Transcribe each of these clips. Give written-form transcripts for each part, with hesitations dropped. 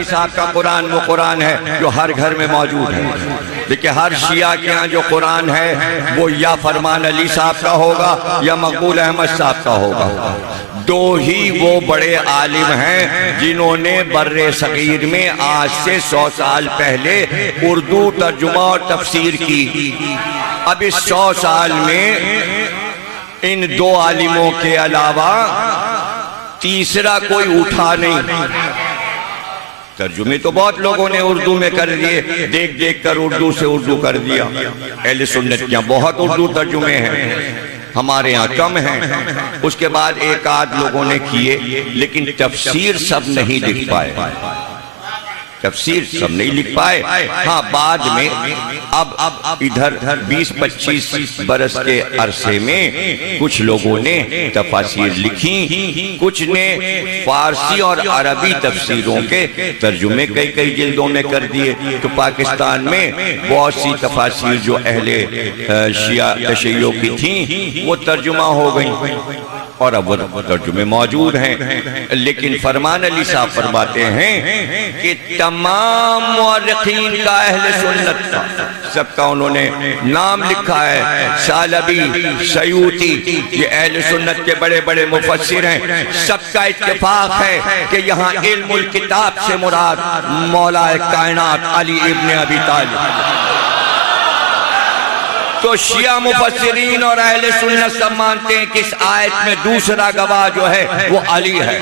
अली साहब का कुरान वो कुरान है जो हर घर में मौजूद है। देखिए हर शिया के यहाँ जो कुरान है वो या फरमान अली साहब का होगा या मकबूल अहमद साहब का होगा। दो ही वो बड़े आलिम हैं जिन्होंने बर्रे सगीर में आज से 100 साल पहले उर्दू तर्जुमा और तफसीर की। अब इस 100 साल में इन दो आलिमों के अलावा तीसरा कोई उठा नहीं। तर्जुमे तो बहुत लोगों ने उर्दू में कर दिए, देख देख कर उर्दू से उर्दू कर दिया। अहले सुन्नत के यहाँ बहुत उर्दू तर्जुमे हैं, हमारे यहाँ कम हैं। उसके बाद एक आध लोगों ने किए, लेकिन तफसीर सब नहीं लिख पाए, तफसीर सब नहीं लिख पाए। हाँ बाद में अब इधर 20-25 बरस के अरसे में कुछ लोगों ने तफसीर लिखी, कुछ ने फारसी और अरबी तफसीरों के तर्जुमे कई कई जिल्दों में कर दिए। तो पाकिस्तान में बहुत सी तफसीर जो अहले शिया तशय्यो की थी वो तर्जुमा हो गई और अब वो तर्जुमे मौजूद हैं। लेकिन फरमान अली साहब फरमाते हैं कि तमाम मुअर्रिखीन का अहले सुन्नत का सबका उन्होंने नाम लिखा है। शालबी, सयूती, ये अहले सुन्नत के बड़े बड़े मुफस्सिर हैं। सबका इत्तेफाक है कि यहाँ इल्मुल किताब से मुराद मौलाए कायनात अली इब्ने अबी तालिब। तो शिया मुफस्सिरीन और अहले सुन्नत सब मानते हैं कि इस आयत में दूसरा गवाह जो है वो अली है।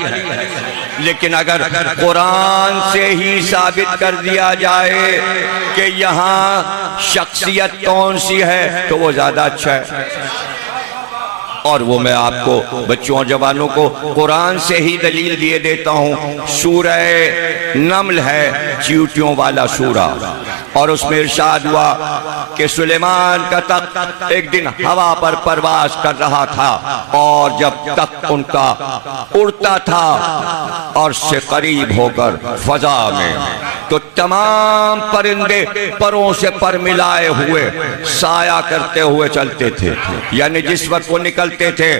लेकिन अगर कुरान से ही साबित कर दिया जाए कि यहाँ शख्सियत कौन सी है तो वो ज्यादा अच्छा है। और वो मैं आपको बच्चों और जवानों को कुरान से ही दलील दिए देता हूँ। सूरह नमल है चींटियों वाला सूरा, और उसमें इरशाद हुआ कि सुलेमान का तख्त एक दिन हवा पर परवाज कर रहा था, और जब तख्त उनका उड़ता था और से करीब होकर फजा में, तो तमाम परिंदे परों से पर मिलाए हुए साया करते हुए चलते थे। यानी जिस वक्त वो निकलते थे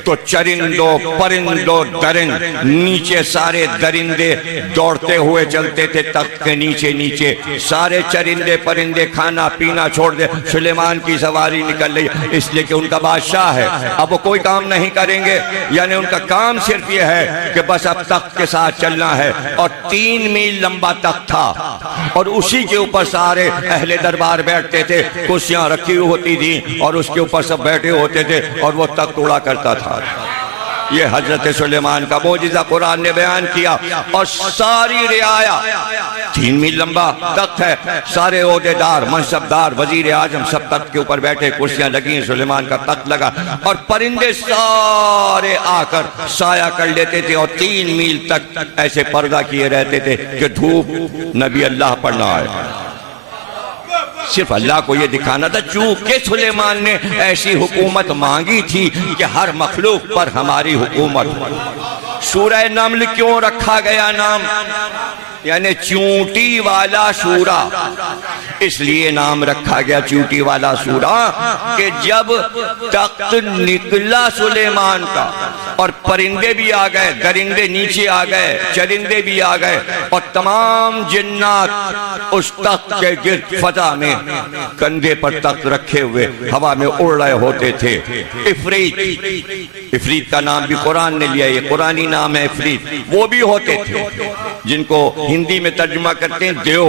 तो चरिंदों परिंदों दरिंद नीचे सारे दरिंदे दौड़ते हुए चलते थे। तख्त के नीचे नीचे सारे चरिंदे परिंदे खाना पीना छोड़ दे, सुलेमान की सवारी निकल रही, इसलिए कि उनका बादशाह है। अब वो कोई काम नहीं करेंगे, यानी उनका काम सिर्फ ये है कि बस अब तख्त के साथ चलना है। और 3 मील लंबा तख्त था और उसी के ऊपर सारे अहले दरबार बैठते थे, कुर्सियां रखी हुई होती थी और उसके ऊपर सब बैठे होते थे और वो तख्त उड़ा करता था। ये हजरत सुलेमान का मौजिज़ा कुरान ने बयान किया। और सारी रियाया 3 मील लंबा तख्त है, सारे ओहदेदार मनसबदार वजीर आजम सब तख्त के ऊपर बैठे, कुर्सियां लगी, सुलेमान का तख्त लगा और परिंदे सारे आकर साया कर लेते थे। और 3 मील तक ऐसे पर्दा किए रहते थे कि धूप नबी अल्लाह पर ना आए। सिर्फ अल्लाह को ये दिखाना था, चूंकि सुलेमान ने ऐसी हुकूमत मांगी थी कि हर मखलूक पर हमारी हुकूमत। सूरह नमल क्यों रखा गया नाम, यानी चूंटी वाला सूरा, इसलिए नाम रखा गया चूंटी वाला सूरा कि जब तख्त निकला सुलेमान का और परिंदे भी आ गए, दरिंदे नीचे आ गए, चरिंदे भी आ गए और तमाम जिन्नात उस तख्त के गिर्द फजा में कंधे पर तख्त रखे हुए हवा में उड़ रहे होते थे। इफरीत, इफरीत का नाम भी कुरान ने लिया, ये कुरानी नाम है इफरीत। वो भी होते थे जिनको हिंदी में तर्जुमा करते हैं देव,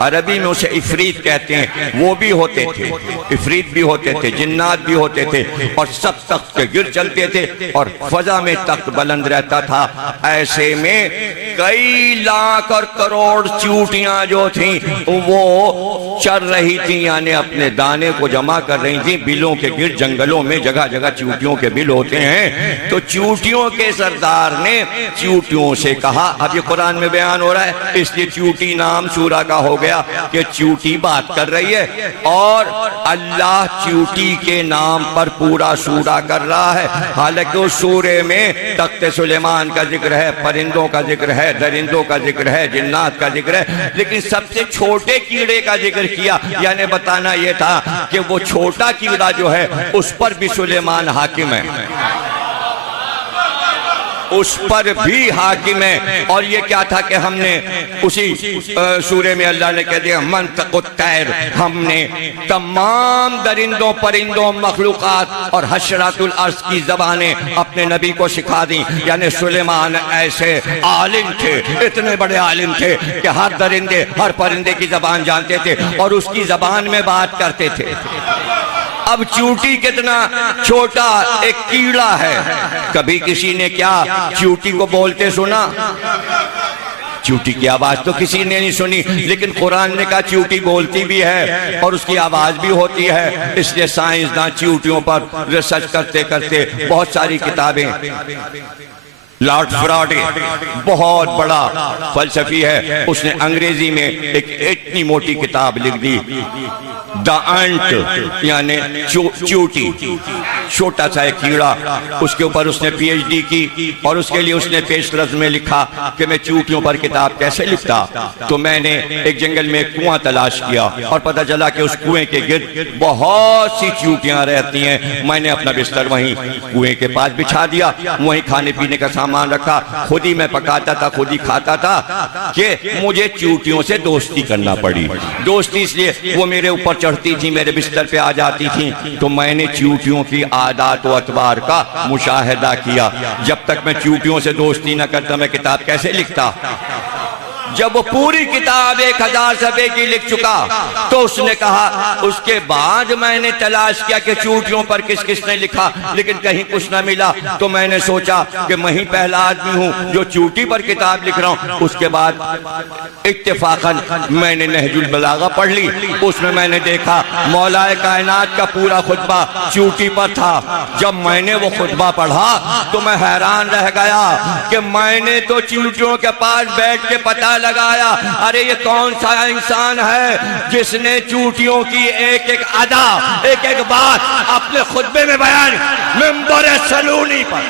अरबी में उसे इफरीत कहते हैं। वो भी होते थे, इफरीत भी होते थे, जिन्नात भी होते थे और सब तख्त के गिर चलते थे और फजा में तख्त बुलंद रहता था। ऐसे में कई लाख और करोड़ चूटियां जो थीं वो चर रही थी, यानी अपने दाने को जमा कर रही थी। बिलों के गिर जंगलों में जगह जगह चूटियों के बिल होते हैं। तो चूटियों के सरदार ने चूटियों से कहा, अब ये कुरान में बयान हो रहा है इसलिए चूटी नाम सूरा का हो गया कि चूटी बात कर रही है और अल्लाह चूटी के नाम पर पूरा सूरा कर रहा है। हालांकि उस सूरे में तख्त सुलेमान का जिक्र है, परिंदों का जिक्र है, दरिंदों का जिक्र है, जिन्नात का जिक्र है, लेकिन सबसे छोटे कीड़े का जिक्र किया। यानी बताना यह था कि वो छोटा कीड़ा जो है उस पर भी सुलेमान हाकिम है। उस पर भी हाकिम है। और ये क्या था कि हमने उसी सूरे में अल्लाह ने कह दिया मंतकुत तैर, हमने तमाम दरिंदों परिंदों मखलूकात और हशरातुल अर्ज़ की ज़बानें अपने नबी को सिखा दी। यानी सुलेमान ऐसे आलिम थे, इतने बड़े आलिम थे कि हर दरिंदे हर परिंदे की ज़बान जानते थे और उसकी ज़बान में बात करते थे। अब चूंटी कितना छोटा एक कीड़ा है, कभी किसी ने क्या चूंटी को बोलते सुना? चूंटी की आवाज तो किसी ने नहीं सुनी, लेकिन कुरान ने कहा चूंटी बोलती भी है और उसकी आवाज भी होती है। इसलिए साइंसदान चूंटियों पर रिसर्च करते करते बहुत सारी किताबें, लॉर्ड फ्राडे बहुत बड़ा फलसफी है, उसने अंग्रेजी में एक इतनी मोटी किताब लिख दी, द अंट यानी चूंटी, छोटा सा एक कीड़ा। उसके ऊपर उसने पीएचडी की और उसके लिए उसने पेशरफ में लिखा कि मैं चूंटियों पर किताब कैसे लिखता। तो मैंने एक जंगल में एक कुआं तलाश किया और पता चला कि उस कुएं के गिर्द बहुत सी चूंटियां रहती हैं। मैंने अपना बिस्तर वहीं कुएं के पास बिछा दिया, वहीं खाने पीने का सामान रखा, खुद ही मैं पकाता था, खुद ही खाता था कि मुझे चूंटियों से दोस्ती करना पड़ी। दोस्ती इसलिए वो मेरे ऊपर चढ़ती थी, मेरे बिस्तर पे आ जाती थी। तो मैंने चूंटियों की आदात और अतवार का मुशाहिदा किया। जब तक मैं चूंटियों से दोस्ती न करता मैं किताब कैसे लिखता? जब वो पूरी किताब 1000 सफ़े की लिख चुका तो उसने कहा, उसके बाद मैंने तलाश किया कि चूंटियों पर किस किसने लिखा, लेकिन कहीं कुछ ना मिला। तो मैंने सोचा कि मैं ही पहला आदमी हूं जो चूंटी पर किताब लिख रहा हूं। उसके बाद इत्तेफाकन मैंने नहजुल बलागा पढ़ ली। उसमें मैंने देखा मौलाए कायनात का पूरा खुतबा चूंटी पर था। जब मैंने वो खुतबा पढ़ा तो मैं हैरान रह गया कि मैंने तो चूंटियों के पास बैठ के पता लगाया, अरे ये कौन सा इंसान है जिसने चूंटियों की एक एक अदा, एक एक बात अपने खुतबे में बयान मिंबर सलूनी पर